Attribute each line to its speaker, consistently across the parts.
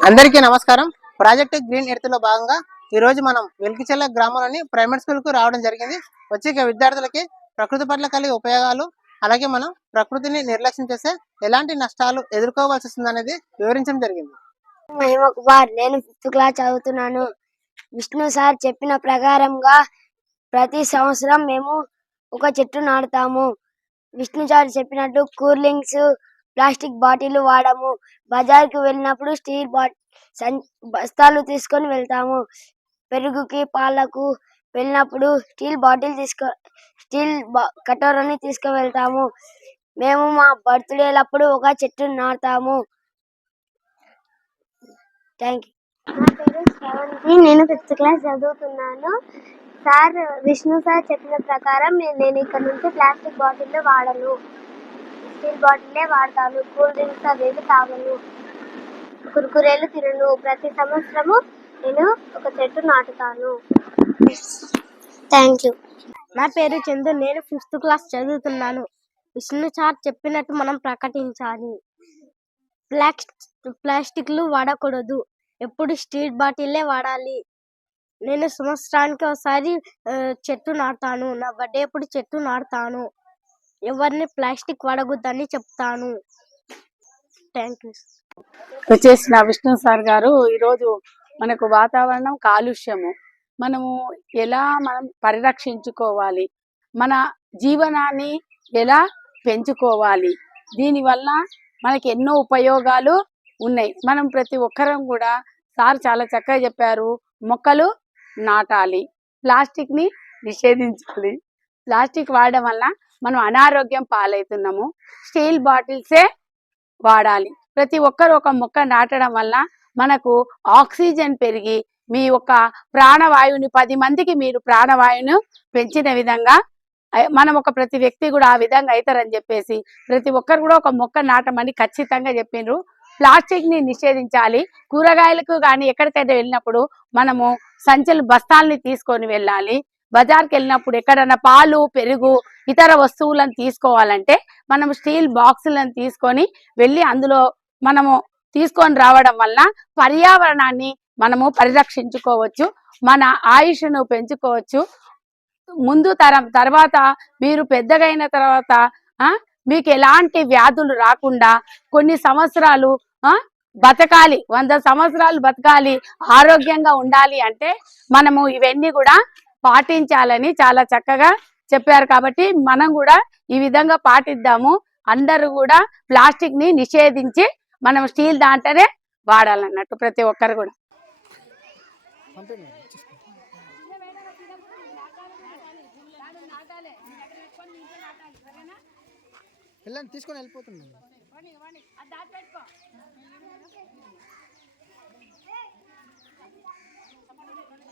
Speaker 1: అందరికీ నమస్కారం. Project green ఎర్త్లో భాగంగా ఈ రోజు మనం వెలికిచెల్ల గ్రామంలోని ప్రైమరీ స్కూల్కు రావడం జరిగింది. వచ్చే విద్యార్థులకి ప్రకృతి పట్ల కలిగే ఉపయోగాలు అలాగే మనం ప్రకృతిని నిర్లక్ష్యం చేస్తే ఎలాంటి నష్టాలు ఎదుర్కోవాల్సి వస్తుంది అనేది వివరించడం జరిగింది.
Speaker 2: నేను ఫిఫ్త్ క్లాస్ చదువుతున్నాను. విష్ణు సార్ చెప్పిన ప్రకారంగా ప్రతి సంవత్సరం మేము ఒక చెట్టు నాటుతాము. విష్ణు సార్ చెప్పినట్టు కూలింగ్స్ ప్లాస్టిక్ బాటిల్ వాడము. బజార్కి వెళ్ళినప్పుడు స్టీల్ బాట్ బస్తాలు తీసుకొని వెళ్తాము. పెరుగుకి పాలకు వెళ్ళినప్పుడు స్టీల్ బాటిల్ తీసుకో స్టీల్ బా- కటోరని తీసుకువెళ్తాము. మేము మా బర్త్డేలప్పుడు ఒక చెట్టు నాటుతాము. థ్యాంక్ యూ
Speaker 3: నా పేరు శ్రవంతి నేను ఫిఫ్త్ క్లాస్ చదువుతున్నాను. సార్ విష్ణు సార్ చెప్పిన ప్రకారం నేను ఇక్కడ నుంచి ప్లాస్టిక్ బాటిల్ వాడను. స్టీల్ బాటిల్లే వాడతాను. కూల్ డ్రింక్స్ అవేవి తాగను. కుర్కురేలు తినను. ప్రతి సంవత్సరము నేను ఒక చెట్టు నాటుతాను. థ్యాంక్ యూ
Speaker 2: నా పేరు చందు. నేను ఫిఫ్త్ క్లాస్ చదువుతున్నాను. విష్ణు సార్ చెప్పినట్టు మనం ప్రకటించాలి. ప్లాస్టిక్ ప్లాస్టిక్లు వాడకూడదు. ఎప్పుడు స్టీల్ బాటిల్లే వాడాలి. నేను సంవత్సరానికి ఒకసారి చెట్టు నాటుతాను. నా బర్త్డే అప్పుడు చెట్టు నాటుతాను. ఎవరిని ప్లాస్టిక్ వాడకూడదని చెప్తాను. థ్యాంక్ యూ
Speaker 4: వచ్చేసిన విష్ణు సార్ గారు ఈరోజు మనకు వాతావరణం కాలుష్యము. మనము ఎలా మనం పరిరక్షించుకోవాలి? మన జీవనాన్ని ఎలా పెంచుకోవాలి? దీనివల్ల మనకి ఎన్నో ఉపయోగాలు ఉన్నాయి. మనం ప్రతి ఒక్కరం కూడా సార్ చాలా చక్కగా చెప్పారు. మొక్కలు నాటాలి. ప్లాస్టిక్ని నిషేధించాలి. ప్లాస్టిక్ వాడడం వల్ల మనం అనారోగ్యం పాలవుతున్నాము. స్టీల్ బాటిల్సే వాడాలి. ప్రతి ఒక్కరు ఒక మొక్క నాటడం వల్ల మనకు ఆక్సిజన్ పెరిగి మీ యొక్క ప్రాణవాయువుని పది మందికి మీరు ప్రాణవాయువును పెంచిన విధంగా మనం ఒక ప్రతి వ్యక్తి కూడా ఆ విధంగా అవుతారని చెప్పేసి ప్రతి ఒక్కరు కూడా ఒక మొక్క నాటమని ఖచ్చితంగా చెప్పిండ్రు ప్లాస్టిక్ని నిషేధించాలి. కూరగాయలకు కానీ ఎక్కడికైనా వెళ్ళినప్పుడు మనము సంచులు బస్తాల్ని తీసుకొని వెళ్ళాలి. బజార్కి వెళ్ళినప్పుడు ఎక్కడన్నా పాలు పెరుగు ఇతర వస్తువులను తీసుకోవాలంటే మనం స్టీల్ బాక్సులను తీసుకొని వెళ్ళి అందులో మనము తీసుకొని రావడం వల్ల పర్యావరణాన్ని మనము పరిరక్షించుకోవచ్చు మన ఆయుష్ను పెంచుకోవచ్చు. ముందు తరం తర్వాత మీరు పెద్దగైన తర్వాత ఆ మీకు ఎలాంటి వ్యాధులు రాకుండా కొన్ని సంవత్సరాలు ఆ బతకాలి. వంద సంవత్సరాలు బతకాలి ఆరోగ్యంగా ఉండాలి అంటే మనము ఇవన్నీ కూడా పాటించాలని చాలా చక్కగా చెప్పారు కాబట్టి మనం కూడా ఈ విధంగా పాటిద్దాము. అందరూ కూడా ప్లాస్టిక్ని నిషేధించి మనం స్టీల్ దాంట్లోనే వాడాలన్నట్టు ప్రతి ఒక్కరు కూడా.
Speaker 1: తీసుకొని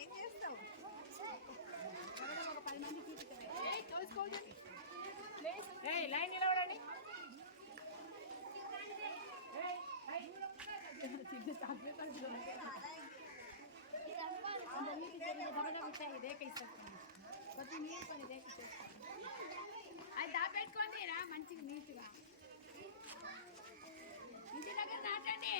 Speaker 5: ఏం చేస్తావు ఒక పది మంది చూసుకోవాలి లైన్ నిలవడండి చిన్న చాక్లెట్ అది దాపెట్టుకోండి రా మంచిగా నీట్గా. ఇంటి దగ్గర నాటండి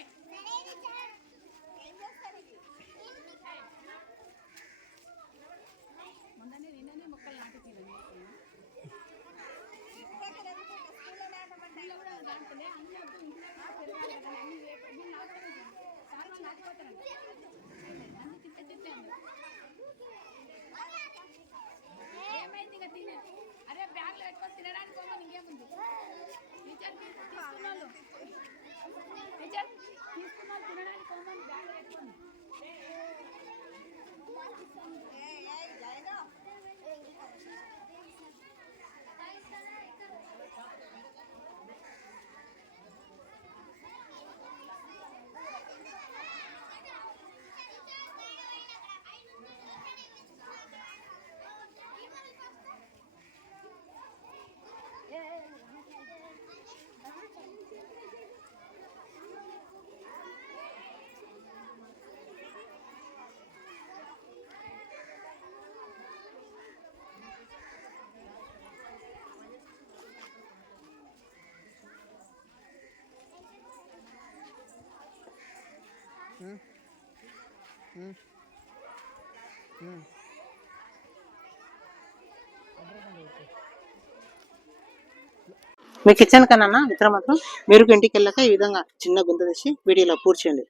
Speaker 1: మీ కిచెన్ కన్నా ఇతర మాత్రం మీరు ఇంటికి వెళ్ళాక ఈ విధంగా చిన్న గుంత తీసి వీడి ఇలా పూడ్చేయండి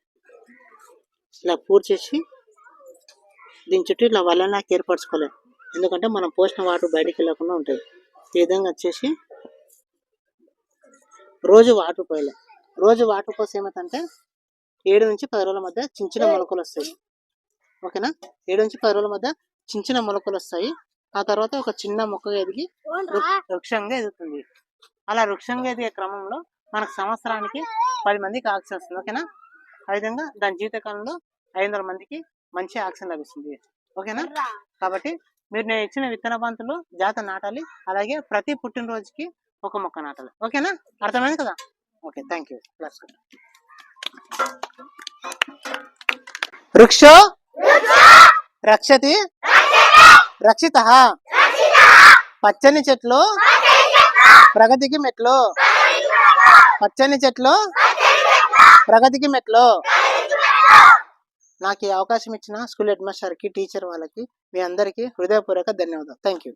Speaker 1: ఇలా పూడ్చేసి దీని చుట్టూ ఇట్లా వలనాకి ఏర్పరచుకోలేదు ఎందుకంటే మనం పోసిన వాటర్ బయటికి వెళ్ళకుండా ఉంటుంది ఈ విధంగా వచ్చేసి రోజు వాటర్ పోయలే. రోజు వాటర్ పోసి ఏమైందంటే ఏడు నుంచి పది రోజుల మధ్య చిన్న చిన్న మొలకలు వస్తాయి. ఓకేనా? ఏడు నుంచి పది రోజుల మధ్య చిన్న చిన్న మొలకలు వస్తాయి. ఆ తర్వాత ఒక చిన్న మొక్కగా ఎదిగి వృక్షంగా ఎదుగుతుంది. అలా వృక్షంగా ఎదిగే క్రమంలో మనకు సంవత్సరానికి పది మందికి ఆక్సిజన్ వస్తుంది. ఓకేనా? ఆ విధంగా దాని జీవితకాలంలో ఐదు వందల మందికి మంచి ఆక్సిజన్ లభిస్తుంది. ఓకేనా? కాబట్టి మీరు నేను ఇచ్చిన విత్తన బంతులు జాత నాటాలి అలాగే ప్రతి పుట్టినరోజుకి ఒక మొక్క నాటాలి. ఓకేనా? అర్థమైంది కదా? ఓకే థ్యాంక్ యూ వృక్షో రక్షతి రక్షిత పచ్చని చెట్లు ప్రగతికి మెట్లు పచ్చని చెట్లు ప్రగతికి మెట్లు. నాకు ఈ అవకాశం ఇచ్చిన స్కూల్ హెడ్ మాస్టర్కి టీచర్ వాళ్ళకి మీ అందరికీ హృదయపూర్వక ధన్యవాదాలు. Thank you